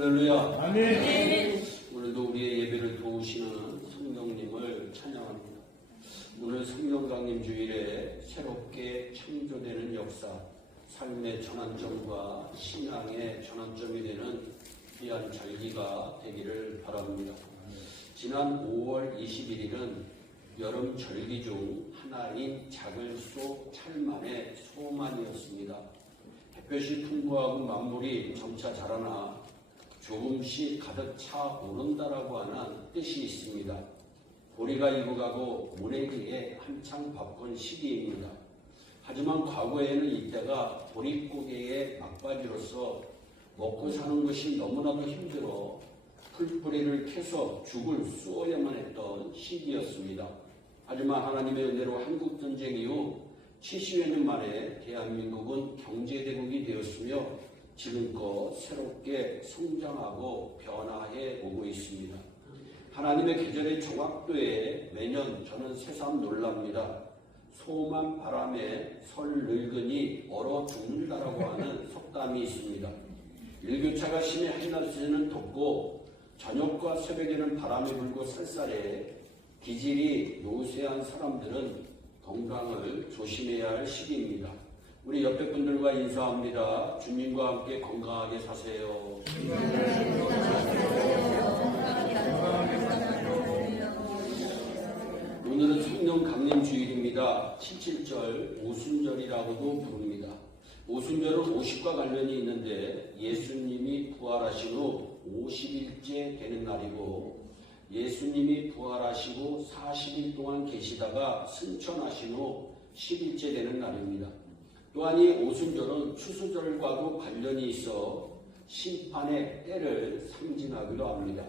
할렐루야. 아멘. 오늘도 우리의 예배를 도우시는 성령님을 찬양합니다. 오늘 성령 강림 주일에 새롭게 창조되는 역사, 삶의 전환점과 신앙의 전환점이 되는 귀한 절기가 되기를 바랍니다. 지난 5월 21일은 여름 절기 중 하나인 자글소 찰만의 소만이었습니다. 햇볕이 풍부하고 만물이 점차 자라나 조금씩 가득 차 오른다라고 하는 뜻이 있습니다. 보리가 익어가고 모내기에 한창 바쁜 시기입니다. 하지만 과거에는 이때가 보릿고개의 막바지로서 먹고 사는 것이 너무나도 힘들어 풀뿌리를 캐서 죽을 쏘아야만 했던 시기였습니다. 하지만 하나님의 은혜로 한국전쟁 이후 70여 년 만에 대한민국은 경제대국이 되었으며 지금껏 새롭게 성장하고 변화해 오고 있습니다. 하나님의 계절의 정확도에 매년 저는 새삼 놀랍니다. 소만 바람에 설 늙은이 얼어 죽는다라고 하는 속담이 있습니다. 일교차가 심해 한낮에는 덥고 저녁과 새벽에는 바람이 불고 쌀쌀해 기질이 노쇠한 사람들은 건강을 조심해야 할 시기입니다. 우리 옆에 분들과 인사합니다. 주님과 함께 건강하게 사세요. 오늘은 성령 강림 주일입니다. 77절 오순절이라고도 부릅니다. 오순절은 50과 관련이 있는데 예수님이 부활하신 후 50일째 되는 날이고 예수님이 부활하시고 40일 동안 계시다가 승천하신 후 10일째 되는 날입니다. 또한 이 오순절은 추수절과도 관련이 있어 심판의 때를 상징하기도 합니다.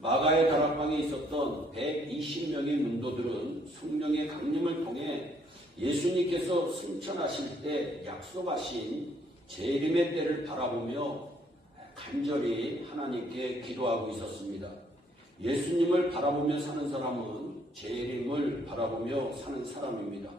마가의 다락방에 있었던 120명의 문도들은 성령의 강림을 통해 예수님께서 승천하실 때 약속하신 재림의 때를 바라보며 간절히 하나님께 기도하고 있었습니다. 예수님을 바라보며 사는 사람은 재림을 바라보며 사는 사람입니다.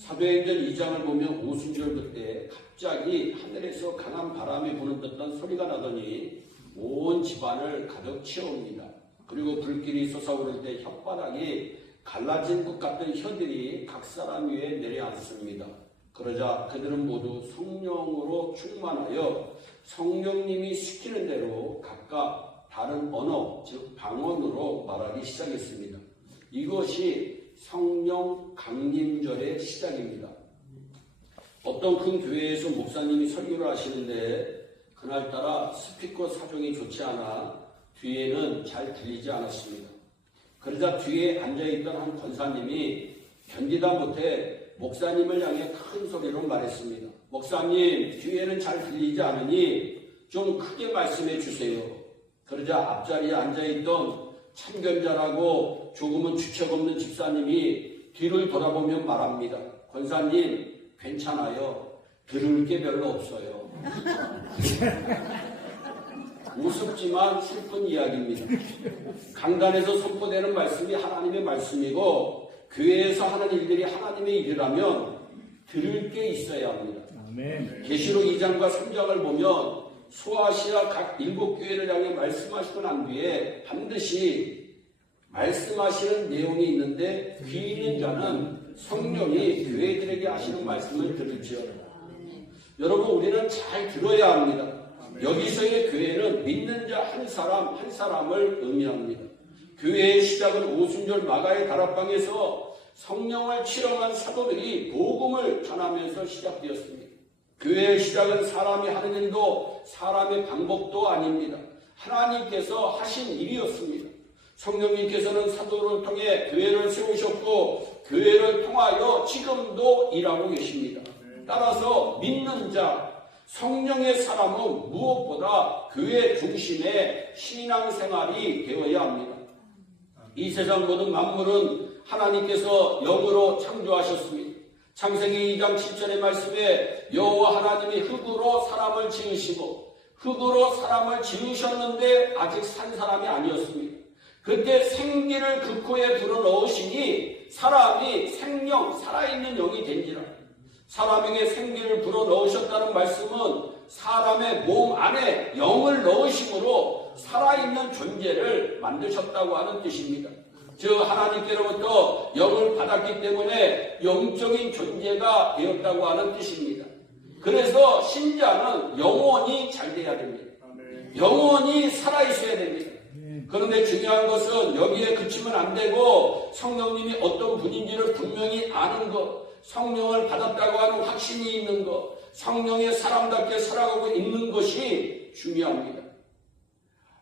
사도행전 2장을 보면 오순절 그때 갑자기 하늘에서 강한 바람이 부는 듯한 소리가 나더니 온 집안을 가득 채웁니다. 그리고 불길이 솟아오를 때 혓바닥이 갈라진 것 같은 혀들이 각 사람 위에 내려앉습니다. 그러자 그들은 모두 성령으로 충만하여 성령님이 시키는 대로 각각 다른 언어, 즉 방언으로 말하기 시작했습니다. 이것이 성령 강림절의 시작입니다. 어떤 큰 교회에서 목사님이 설교를 하시는데 그날따라 스피커 사정이 좋지 않아 뒤에는 잘 들리지 않았습니다. 그러자 뒤에 앉아있던 한 권사님이 견디다 못해 목사님을 향해 큰 소리로 말했습니다. 목사님, 뒤에는 잘 들리지 않으니 좀 크게 말씀해 주세요. 그러자 앞자리에 앉아있던 참견자라고 조금은 주책 없는 집사님이 뒤를 돌아보며 말합니다. 권사님, 괜찮아요. 들을 게 별로 없어요. 우습지만 슬픈 이야기입니다. 강단에서 선포되는 말씀이 하나님의 말씀이고 교회에서 하는 일들이 하나님의 일이라면 들을 게 있어야 합니다. 계시록 2장과 3장을 보면 소아시아 각 7교회를 향해 말씀하시고 난 뒤에 반드시 말씀하시는 내용이 있는데 귀 있는 자는 성령이 교회들에게 하시는 말씀을 들을지어다. 여러분, 우리는 잘 들어야 합니다. 여기서의 교회는 믿는 자 한 사람 한 사람을 의미합니다. 교회의 시작은 오순절 마가의 다락방에서 성령을 체험한 사도들이 복음을 전하면서 시작되었습니다. 교회의 시작은 사람이 하는 일도 사람의 방법도 아닙니다. 하나님께서 하신 일이었습니다. 성령님께서는 사도를 통해 교회를 세우셨고 교회를 통하여 지금도 일하고 계십니다. 따라서 믿는 자, 성령의 사람은 무엇보다 교회 중심의 신앙생활이 되어야 합니다. 이 세상 모든 만물은 하나님께서 영으로 창조하셨습니다. 창세기 2장 7절의 말씀에 여호와 하나님이 흙으로 사람을 지으시고 흙으로 사람을 지으셨는데 아직 산 사람이 아니었습니다. 그때 생기를 그 코에 불어넣으시니 사람이 생명, 살아있는 영이 된지라. 사람에게 생기를 불어넣으셨다는 말씀은 사람의 몸 안에 영을 넣으심으로 살아있는 존재를 만드셨다고 하는 뜻입니다. 즉 하나님께로부터 영을 받았기 때문에 영적인 존재가 되었다고 하는 뜻입니다. 그래서 신자는 영원히 잘 돼야 됩니다. 영원히 살아있어야 됩니다. 그런데 중요한 것은 여기에 그치면 안 되고 성령님이 어떤 분인지를 분명히 아는 것, 성령을 받았다고 하는 확신이 있는 것, 성령의 사람답게 살아가고 있는 것이 중요합니다.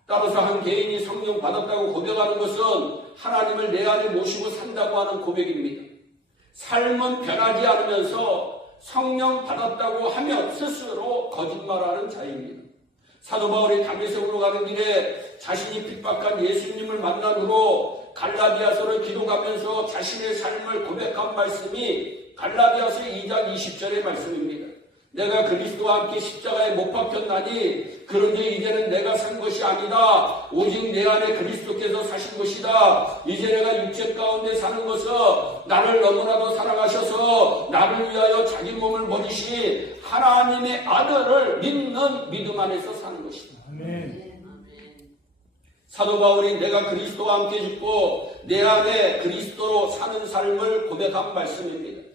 따라서 한 개인이 성령 받았다고 고백하는 것은 하나님을 내 안에 모시고 산다고 하는 고백입니다. 삶은 변하지 않으면서 성령 받았다고 하면 스스로 거짓말하는 자입니다. 사도 바울이 다메섹으로 가는 길에 자신이 핍박한 예수님을 만난 후로 갈라디아서를 기록하면서 자신의 삶을 고백한 말씀이 갈라디아서 2장 20절의 말씀입니다. 내가 그리스도와 함께 십자가에 못 박혔나니 그런데 이제는 내가 산 것이 아니다. 오직 내 안에 그리스도께서 사신 것이다. 이제 내가 육체 가운데 사는 것은 나를 너무나도 사랑하셔서 나를 위하여 자기 몸을 버리신 하나님의 아들을 믿는 믿음 안에서 사는 것이다. 아멘. 사도 바울이 내가 그리스도와 함께 죽고 내 안에 그리스도로 사는 삶을 고백한 말씀입니다.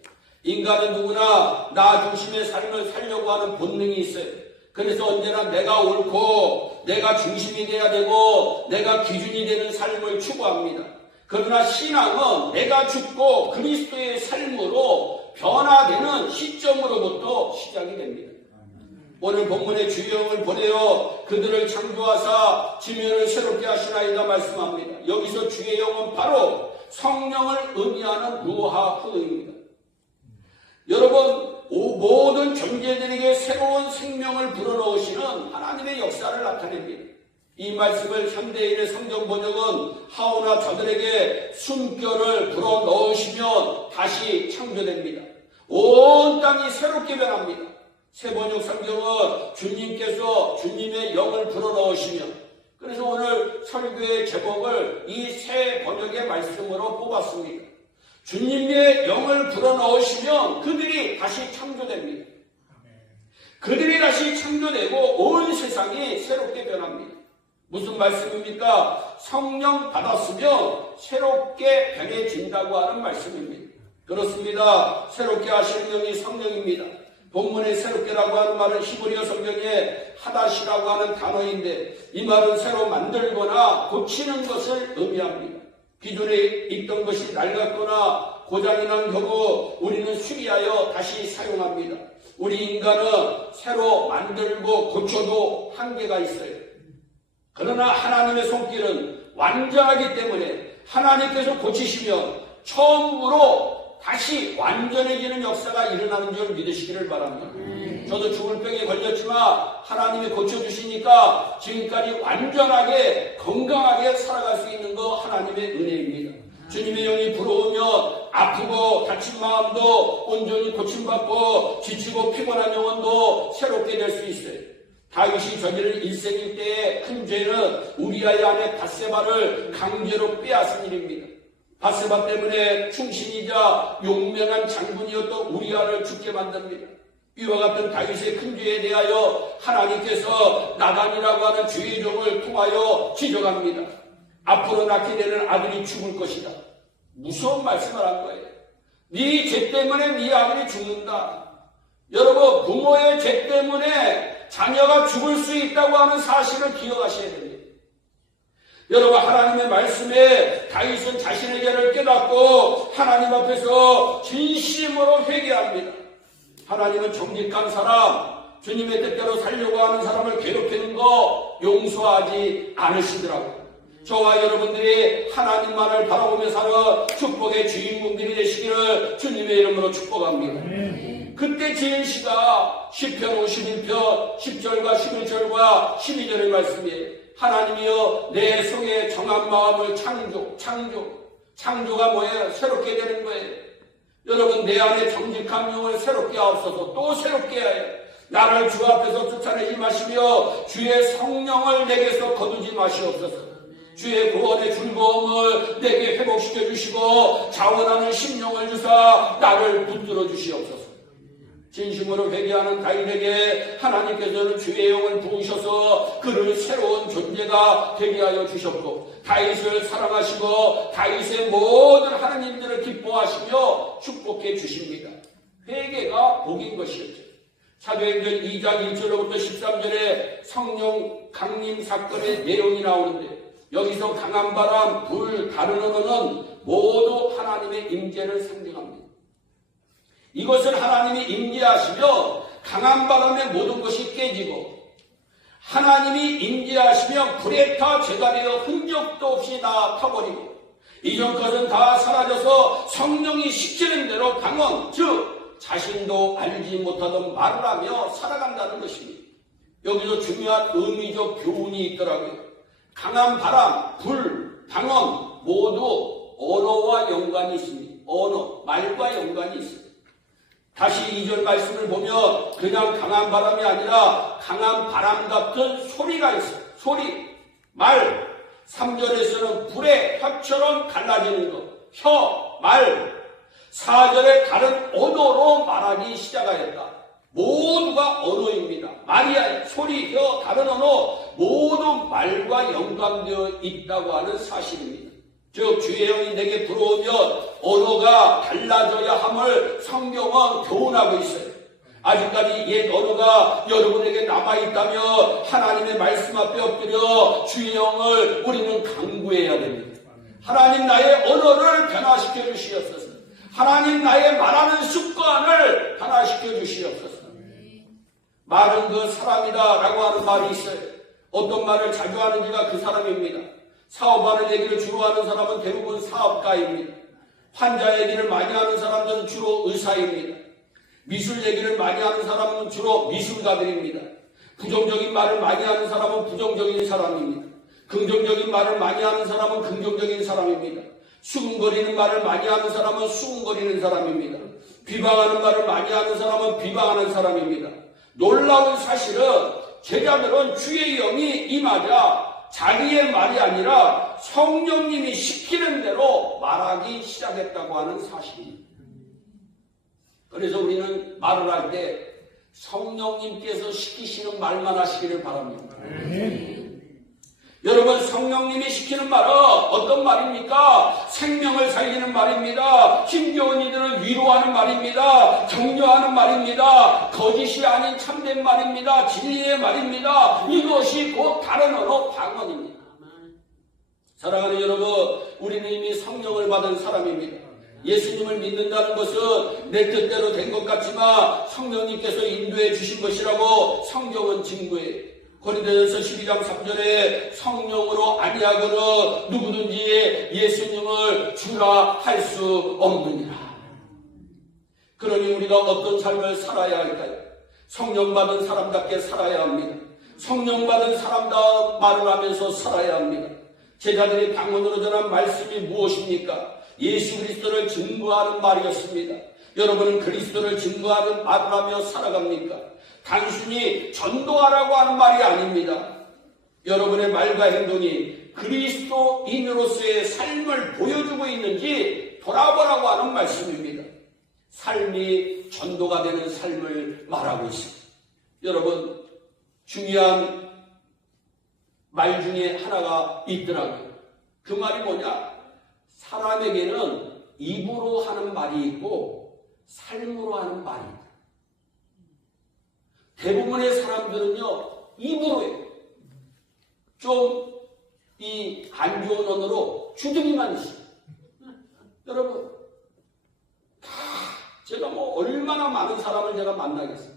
인간은 누구나 나 중심의 삶을 살려고 하는 본능이 있어요. 그래서 언제나 내가 옳고 내가 중심이 돼야 되고 내가 기준이 되는 삶을 추구합니다. 그러나 신앙은 내가 죽고 그리스도의 삶으로 변화되는 시점으로부터 시작이 됩니다. 오늘 본문의 주영을 보내어 그들을 창조하사 지면을 새롭게 하시나이다 말씀합니다. 여기서 주의 영은 바로 성령을 의미하는 루하흐입니다. 여러분, 모든 존재들에게 새로운 생명을 불어넣으시는 하나님의 역사를 나타냅니다. 이 말씀을 현대인의 성경 번역은 하오나 저들에게 숨결을 불어넣으시면 다시 창조됩니다. 온 땅이 새롭게 변합니다. 새 번역 성경은 주님께서 주님의 영을 불어넣으시면, 그래서 오늘 설교의 제목을 이 새 번역의 말씀으로 뽑았습니다. 주님의 영을 불어넣으시면 그들이 다시 창조됩니다. 그들이 다시 창조되고 온 세상이 새롭게 변합니다. 무슨 말씀입니까? 성령 받았으면 새롭게 변해진다고 하는 말씀입니다. 그렇습니다. 새롭게 하시는 영이 성령입니다. 본문에 새롭게라고 하는 말은 히브리어 성경에 하다시라고 하는 단어인데 이 말은 새로 만들거나 고치는 것을 의미합니다. 기존에 있던 것이 낡았거나 고장이 난 경우 우리는 수리하여 다시 사용합니다. 우리 인간은 새로 만들고 고쳐도 한계가 있어요. 그러나 하나님의 손길은 완전하기 때문에 하나님께서 고치시면 처음으로 다시 완전해지는 역사가 일어나는 줄 믿으시기를 바랍니다. 저도 죽을 병에 걸렸지만 하나님이 고쳐주시니까 지금까지 완전하게 건강하게 살아갈 수 있는 거 하나님의 은혜입니다. 주님의 영이 불어오면 아프고 다친 마음도 온전히 고침받고 지치고 피곤한 영혼도 새롭게 될 수 있어요. 다윗이 저지른 일생일 때의 큰 죄는 우리아의 아내 밧세바를 강제로 빼앗은 일입니다. 밧세바 때문에 충신이자 용맹한 장군이었던 우리아를 죽게 만듭니다. 이와 같은 다윗의 큰 죄에 대하여 하나님께서 나단이라고 하는 주의 종을 통하여 지적합니다. 앞으로 낳게 되는 아들이 죽을 것이다. 무서운 말씀을 한 거예요. 네 죄 때문에 네 아들이 죽는다. 여러분, 부모의 죄 때문에 자녀가 죽을 수 있다고 하는 사실을 기억하셔야 됩니다. 여러분, 하나님의 말씀에 다윗은 자신의 죄를 깨닫고 하나님 앞에서 진심으로 회개합니다. 하나님은 정직한 사람, 주님의 뜻대로 살려고 하는 사람을 괴롭히는 거 용서하지 않으시더라고요. 저와 여러분들이 하나님만을 바라보며 사는 축복의 주인공들이 되시기를 주님의 이름으로 축복합니다. 그때 지은 시가 시편 51편 10절과 11절과 12절의 말씀이에요. 하나님이여 내 속에 정한 마음을 창조가 뭐예요? 새롭게 되는 거예요. 여러분, 내 안에 정직한 영을 새롭게 하옵소서. 또 새롭게 해요. 나를 주 앞에서 쫓아내지 마시며 주의 성령을 내게서 거두지 마시옵소서. 주의 구원의 즐거움을 내게 회복시켜 주시고 자원하는 심령을 주사 나를 붙들어 주시옵소서. 진심으로 회개하는 다윗에게 하나님께서는 주의 영을 부으셔서 그를 새로운 존재가 되게 하여 주셨고, 다윗을 사랑하시고 다윗의 모든 하나님들을 기뻐하시며 축복해 주십니다. 회개가 복인 것이었죠. 사도행전 2장 1절로부터 13절에 성령 강림 사건의 내용이 나오는데, 여기서 강한 바람, 불, 다른 언어는 모두 하나님의 임재를 상징합니다. 이것을 하나님이 임재하시며 강한 바람에 모든 것이 깨지고, 하나님이 임재하시며 불에 타 제자리에 흔적도 없이 다 타버리고, 이전 것은 다 사라져서 성령이 시키는 대로 방언, 즉 자신도 알지 못하던 말을 하며 살아간다는 것입니다. 여기서 중요한 의미적 교훈이 있더라고요. 강한 바람, 불, 방언 모두 언어와 연관이 있습니다. 언어, 말과 연관이 있습니다. 다시 2절 말씀을 보면 그냥 강한 바람이 아니라 강한 바람 같은 소리가 있어요. 소리, 말. 3절에서는 불의 혀처럼 갈라지는 것, 혀, 말. 4절에 다른 언어로 말하기 시작하였다. 모두가 언어입니다. 말이 소리, 혀, 다른 언어 모두 말과 연관되어 있다고 하는 사실입니다. 즉 주의 영이 내게 불어오면 언어가 달라져야 함을 성경은 교훈하고 있어요. 아직까지 옛 언어가 여러분에게 남아있다면 하나님의 말씀 앞에 엎드려 주의 영을 우리는 강구해야 됩니다. 하나님 나의 언어를 변화시켜 주시옵소서. 하나님 나의 말하는 습관을 변화시켜 주시옵소서. 말은 그 사람이다 라고 하는 말이 있어요. 어떤 말을 자주 하는지가 그 사람입니다. 사업하는 얘기를 주로 하는 사람은 대부분 사업가입니다. 환자 얘기를 많이 하는 사람들은 주로 의사입니다. 미술 얘기를 많이 하는 사람은 주로 미술가들입니다. 부정적인 말을 많이 하는 사람은 부정적인 사람입니다. 긍정적인 말을 많이 하는 사람은 긍정적인 사람입니다. 수근거리는 말을 많이 하는 사람은 수근거리는 사람입니다. 비방하는 말을 많이 하는 사람은 비방하는 사람입니다. 놀라운 사실은 제자들은 주의 영이 임하자 자기의 말이 아니라 성령님이 시키는 대로 말하기 시작했다고 하는 사실입니다. 그래서 우리는 말을 할 때 성령님께서 시키시는 말만 하시기를 바랍니다. 여러분, 성령님이 시키는 말은 어떤 말입니까? 생명을 살리는 말입니다. 힘겨운 이들을 위로하는 말입니다. 격려하는 말입니다. 거짓이 아닌 참된 말입니다. 진리의 말입니다. 이것이 곧 다른 언어 방언입니다. 사랑하는 여러분, 우리는 이미 성령을 받은 사람입니다. 예수님을 믿는다는 것은 내 뜻대로 된 것 같지만 성령님께서 인도해 주신 것이라고 성경은 증거해요. 고린도전서 12장 3절에 성령으로 아니하거든 누구든지 예수님을 주라 할 수 없느니라. 그러니 우리가 어떤 삶을 살아야 할까요? 성령 받은 사람답게 살아야 합니다. 성령 받은 사람다운 말을 하면서 살아야 합니다. 제자들이 방언으로 전한 말씀이 무엇입니까? 예수 그리스도를 증거하는 말이었습니다. 여러분은 그리스도를 증거하는 말을 하며 살아갑니까? 단순히 전도하라고 하는 말이 아닙니다. 여러분의 말과 행동이 그리스도인으로서의 삶을 보여주고 있는지 돌아보라고 하는 말씀입니다. 삶이 전도가 되는 삶을 말하고 있습니다. 여러분, 중요한 말 중에 하나가 있더라고요. 그 말이 뭐냐? 사람에게는 입으로 하는 말이 있고 삶으로 하는 말이 있다. 대부분의 사람들은요, 입으로 해요. 좀 이 안 좋은 언어로 주둥이만 있어요. 여러분, 제가 얼마나 많은 사람을 제가 만나겠어요.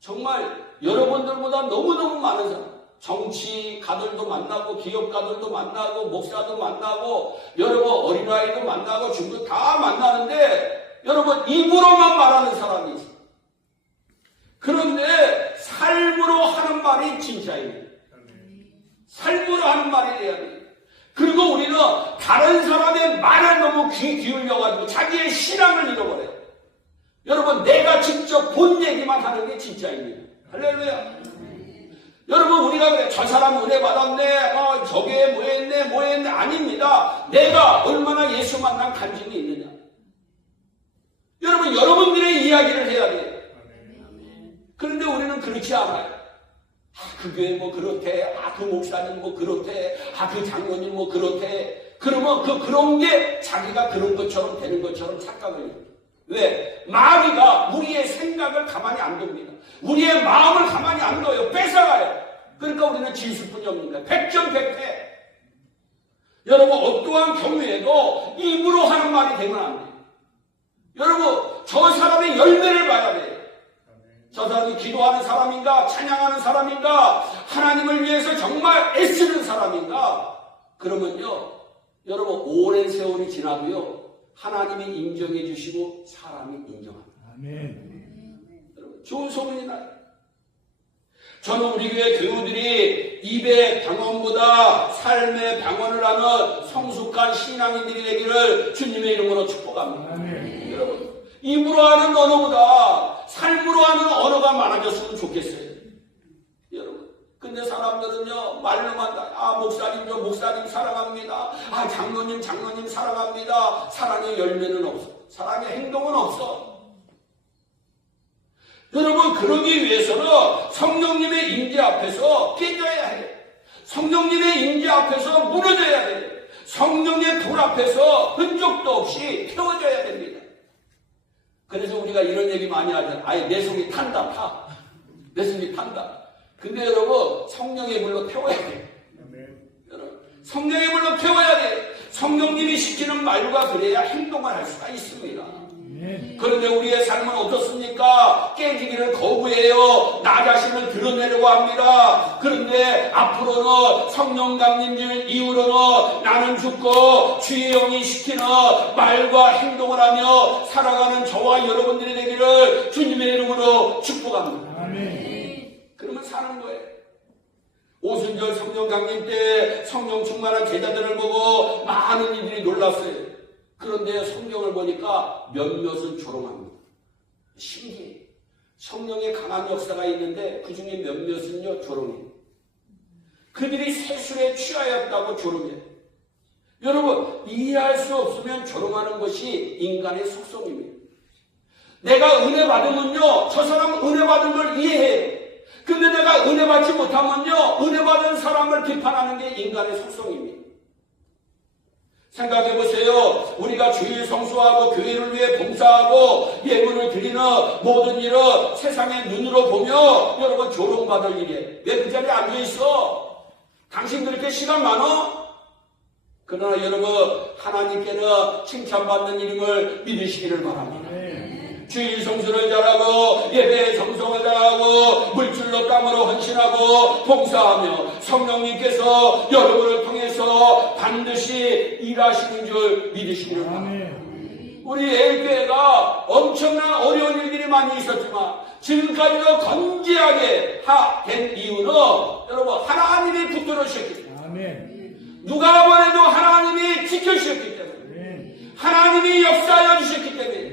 정말 여러분들보다 너무너무 많은 사람. 정치가들도 만나고 기업가들도 만나고 목사도 만나고 여러분 어린아이도 만나고 중도 다 만나는데 여러분 입으로만 말하는 사람이 있어요. 그런데 삶으로 하는 말이 진짜입니다. 삶으로 하는 말이 돼야 돼요. 그리고 우리는 다른 사람의 말에 너무 귀 기울여가지고 자기의 신앙을 잃어버려요. 여러분, 내가 직접 본 얘기만 하는 게 진짜입니다. 할렐루야. 여러분, 우리가 그래, 저 사람 은혜 받았네, 저게 뭐 했네, 아닙니다. 내가 얼마나 예수 만난 간증이 있느냐. 여러분, 여러분들의 이야기를 해야 돼요. 그렇지 않아요. 그 교회 뭐 그렇대. 그 목사님 뭐 그렇대. 그 장로님 뭐 그렇대. 그러면 그런 게 자기가 그런 것처럼 되는 것처럼 착각을 해요. 왜? 마귀가 우리의 생각을 가만히 안 둡니다. 우리의 마음을 가만히 안 둬요. 뺏어가요. 그러니까 우리는 지수뿐이 없는데 백전백패. 여러분 어떠한 경우에도 입으로 하는 말이 되면 안 돼요. 여러분 저 사람의 열매를 봐야 돼요. 저 사람이 기도하는 사람인가, 찬양하는 사람인가, 하나님을 위해서 정말 애쓰는 사람인가. 그러면요 여러분 오랜 세월이 지나도요 하나님이 인정해 주시고 사람이 인정합니다. 아멘. 여러분 좋은 소문이 나요. 저는 우리 교회 교우들이 입의 방언보다 삶의 방언을 하는 성숙한 신앙인들이 되기를 주님의 이름으로 축복합니다. 아멘. 여러분 입으로 하는 언어보다 삶으로 하는 언어가 많아졌으면 좋겠어요. 여러분 근데 사람들은요 말로만 목사님 저 목사님 사랑합니다. 장로님 사랑합니다. 사랑의 열매는 없어. 사랑의 행동은 없어. 여러분 그러기 위해서는 성령님의 임재 앞에서 깨져야 해요. 성령님의 임재 앞에서 무너져야 돼요. 성령의 불 앞에서 흔적도 없이 태워져야 됩니다. 그래서 우리가 이런 얘기 많이 하잖아요. 내 속이 탄다 타. 내 속이 탄다. 근데 여러분 성령의 불로 태워야 돼요. 여러분 성령의 불로 태워야 돼요. 성령님이 시키는 말과 그래야 행동을 할 수가 있습니다. 그런데 우리의 삶은 어떻습니까? 깨지기를 거부해요. 나 자신을 드러내려고 합니다. 그런데 앞으로는 성령 감림질 이후로는 나는 죽고 주의 영이 시키는 말과 행동을 하며 살아가는 저와 여러분들이 되기를 주님의 이름으로 축복합니다. 아멘. 그러면 사는 거예요. 오순절 성령 강림 때 성령 충만한 제자들을 보고 많은 이들이 놀랐어요. 그런데 성경을 보니까 몇몇은 조롱합니다. 신기해. 성령의 강한 역사가 있는데 그 중에 몇몇은요 조롱해요. 그들이 세술에 취하였다고 조롱해요. 여러분 이해할 수 없으면 조롱하는 것이 인간의 속성입니다. 내가 은혜 받으면요 저 사람은 은혜 받은 걸 이해해요. 근데 내가 은혜 받지 못하면요 은혜 받은 사람을 비판하는 게 인간의 속성입니다. 생각해 보세요. 우리가 주일 성수하고 교회를 위해 봉사하고 예물을 드리는 모든 일은 세상의 눈으로 보며 여러분 조롱받을 일이에요. 왜 그 자리에 앉아있어? 당신 그렇게 시간 많어? 그러나 여러분 하나님께는 칭찬받는 이름을 믿으시기를 바랍니다. 주일 성수를 잘하고 예배의 정성을 다하고 물질로 땀으로 헌신하고 봉사하며 성령님께서 여러분을 통해서 반드시 일하시는 줄 믿으시기를 바랍니다. 우리 애교회가 엄청난 어려운 일들이 많이 있었지만 지금까지도 건재하게 된 이유는 여러분 하나님이 붙들어주셨기 때문에 누가 보내도 하나님이 지켜주셨기 때문에 하나님이 역사하여 주셨기 때문에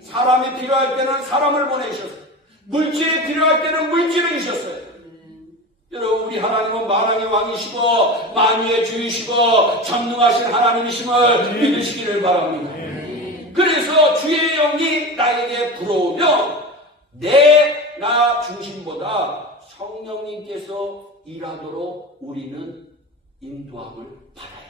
사람이 필요할 때는 사람을 보내셨어요. 물질이 필요할 때는 물질을 주셨어요. 여러분 우리 하나님은 만왕의 왕이시고 만유의 주이시고 전능하신 하나님이심을 믿으시기를 바랍니다. 그래서 주의 영이 나에게 불어오면 나 중심보다 성령님께서 일하도록 우리는 인도함을 받아요.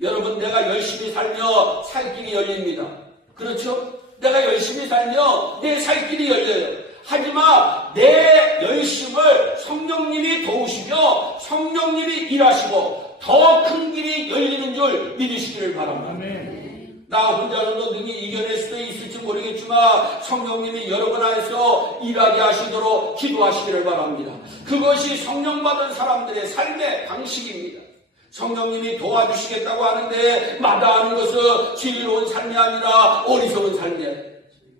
여러분 내가 열심히 살며 살 길이 열립니다. 그렇죠? 내가 열심히 살며 내 살 길이 열려요. 하지만 내 열심을 성령님이 도우시며 성령님이 일하시고 더 큰 길이 열리는 줄 믿으시기를 바랍니다. 나 혼자서도 능히 이겨낼 수도 있을지 모르겠지만 성령님이 여러분 안에서 일하게 하시도록 기도하시기를 바랍니다. 그것이 성령 받은 사람들의 삶의 방식입니다. 성령님이 도와주시겠다고 하는데 마다하는 것은 지혜로운 삶이 아니라 어리석은 삶이에요.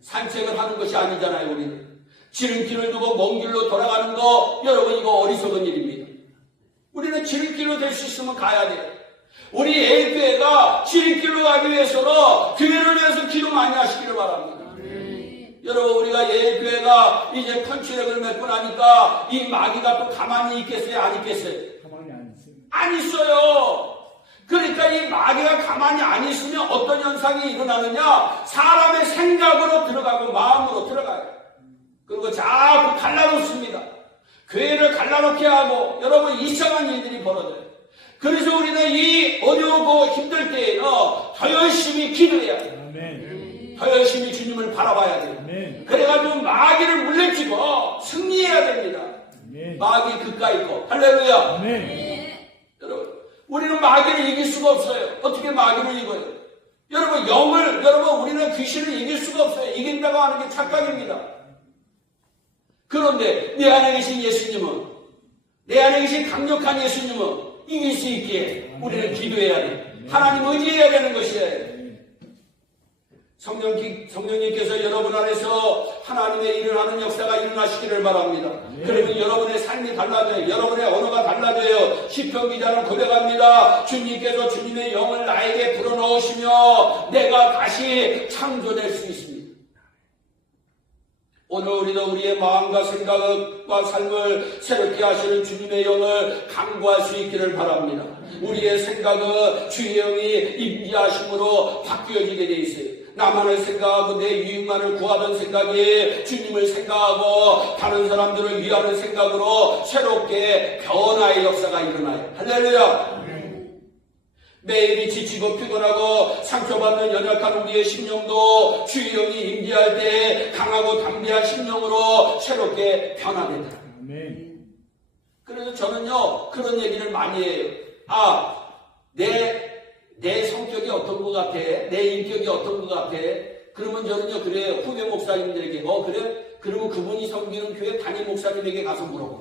산책을 하는 것이 아니잖아요. 우리는 지름길을 두고 먼 길로 돌아가는 거 여러분 이거 어리석은 일입니다. 우리는 지름길로 될 수 있으면 가야 돼요. 우리 애교회가 지름길로 가기 위해서는 교회를 위해서 기도 많이 하시기를 바랍니다. 여러분 우리가 애교회가 이제 컨트랙을 맺고 나니까 이 마귀가 또 가만히 있겠어요? 안 있겠어요? 안 있어요. 그러니까 이 마귀가 가만히 안 있으면 어떤 현상이 일어나느냐? 사람의 생각으로 들어가고 마음으로 들어가요. 그리고 자꾸 갈라놓습니다. 교회를 갈라놓게 하고 여러분 이상한 일들이 벌어져요. 그래서 우리는 이 어려우고 힘들 때에는 더 열심히 기도해야 돼요. 아멘. 더 열심히 주님을 바라봐야 돼요. 아멘. 그래가지고 마귀를 물리치고 승리해야 됩니다. 아멘. 마귀 그까이 거. 할렐루야. 아멘. 여러분, 우리는 마귀를 이길 수가 없어요. 어떻게 마귀를 이겨요? 여러분, 우리는 귀신을 이길 수가 없어요. 이긴다고 하는 게 착각입니다. 그런데 내 안에 계신 예수님은, 내 안에 계신 강력한 예수님은 이길 수 있기에 우리는 기도해야 돼요. 하나님 의지해야 되는 것이에요. 성령님께서 여러분 안에서 하나님의 일을 하는 역사가 일어나시기를 바랍니다. 그러면 여러분의 삶이 달라져요. 여러분의 언어가 달라져요. 시편 기자는 고백합니다. 주님께서 주님의 영을 나에게 불어넣으시며 내가 다시 창조될 수 있습니다. 오늘 우리도 우리의 마음과 생각과 삶을 새롭게 하시는 주님의 영을 강구할 수 있기를 바랍니다. 우리의 생각은 주의 영이 임재하심으로 바뀌어지게 돼 있어요. 나만을 생각하고 내 유익만을 구하던 생각이 주님을 생각하고 다른 사람들을 위하는 생각으로 새롭게 변화의 역사가 일어나요. 할렐루야. 매일이 지치고 피곤하고 상처받는 연약한 우리의 심령도 주의 영이 임재할 때 강하고 담대한 심령으로 새롭게 변화된다. 아멘. 그래서 저는요 그런 얘기를 많이 해요. 내 성격이 어떤 것 같아? 내 인격이 어떤 것 같아? 그러면 저는요 그래요. 후배 목사님들에게 그래? 그러면 그분이 섬기는 교회 담임 목사님에게 가서 물어봐.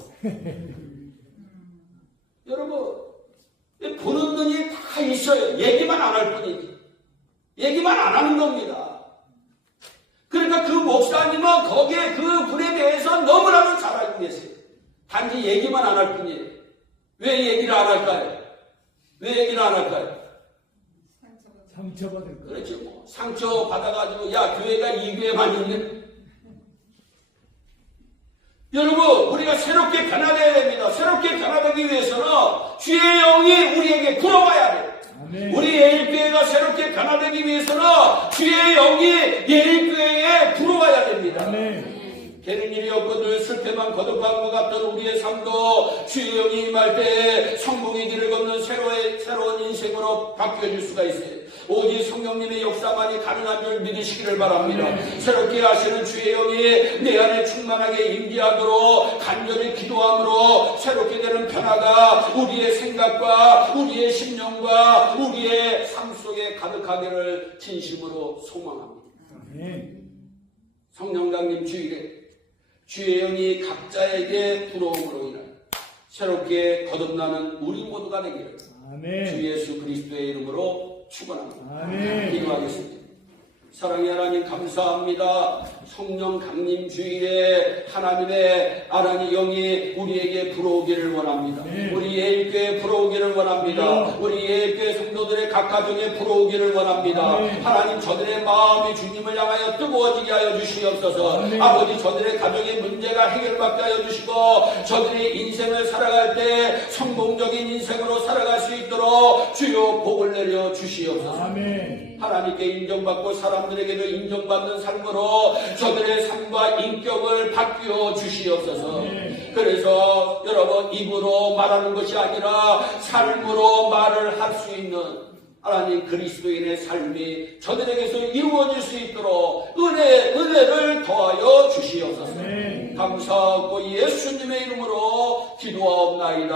여러분 보는 눈이 다 있어요. 얘기만 안 할 뿐이지. 얘기만 안 하는 겁니다. 그러니까 그 목사님은 거기에 그 분에 대해서 너무나도 잘 알고 계세요. 단지 얘기만 안 할 뿐이에요. 왜 얘기를 안 할까요? 왜 얘기를 안 할까요? 상처받을 거. 그렇지 뭐. 상처 받아가지고 교회가 이 교회만 있네. 여러분 우리가 새롭게 변화되어야 됩니다. 새롭게 변화되기 위해서는 주의 영이 우리에게 불어와야 돼요. 아멘. 우리 예일교회가 새롭게 변화되기 위해서는 주의 영이 예일교회에 불어와야 됩니다. 아멘. 되는 일이 없고 늘 실패만 거듭한 것 같던 우리의 삶도 주의 영이 임할 때 성공의 길을 걷는 새로운 인생으로 바뀌어질 수가 있어요. 오직 성령님의 역사만이 가능한 줄 믿으시기를 바랍니다. 새롭게 하시는 주의 영이 내 안에 충만하게 임재하도록 간절히 기도함으로 새롭게 되는 변화가 우리의 생각과 우리의 심령과 우리의 삶 속에 가득하기를 진심으로 소망합니다. 아멘. 성령 강림 주일에 주의 영이 각자에게 불어옴으로 인하여 새롭게 거듭나는 우리 모두가 되기를 아멘. 주 예수 그리스도의 이름으로 축원합니다. 아멘. 기도하겠습니다. 사랑의 하나님 감사합니다. 성령 강림 주일에 하나님의 영이 우리에게 불어오기를 원합니다. 네. 우리 예일교회에 불어오기를 원합니다. 네. 우리 예일교회 성도들의 각 가정에 불어오기를 원합니다. 네. 하나님 저들의 마음이 주님을 향하여 뜨거워지게 하여 주시옵소서. 네. 아버지 저들의 가정의 문제가 해결받게 하여 주시고 저들의 인생을 살아갈 때 성공적인 인생으로 살아갈 수 있도록 주여 복을 내려 주시옵소서. 아멘. 하나님께 인정받고 사람들에게도 인정받는 삶으로 저들의 삶과 인격을 바뀌어 주시옵소서. 그래서 여러분 입으로 말하는 것이 아니라 삶으로 말을 할 수 있는 하나님 그리스도인의 삶이 저들에게서 이루어질 수 있도록 은혜를 더하여 주시옵소서. 감사하고 예수님의 이름으로 기도하옵나이다.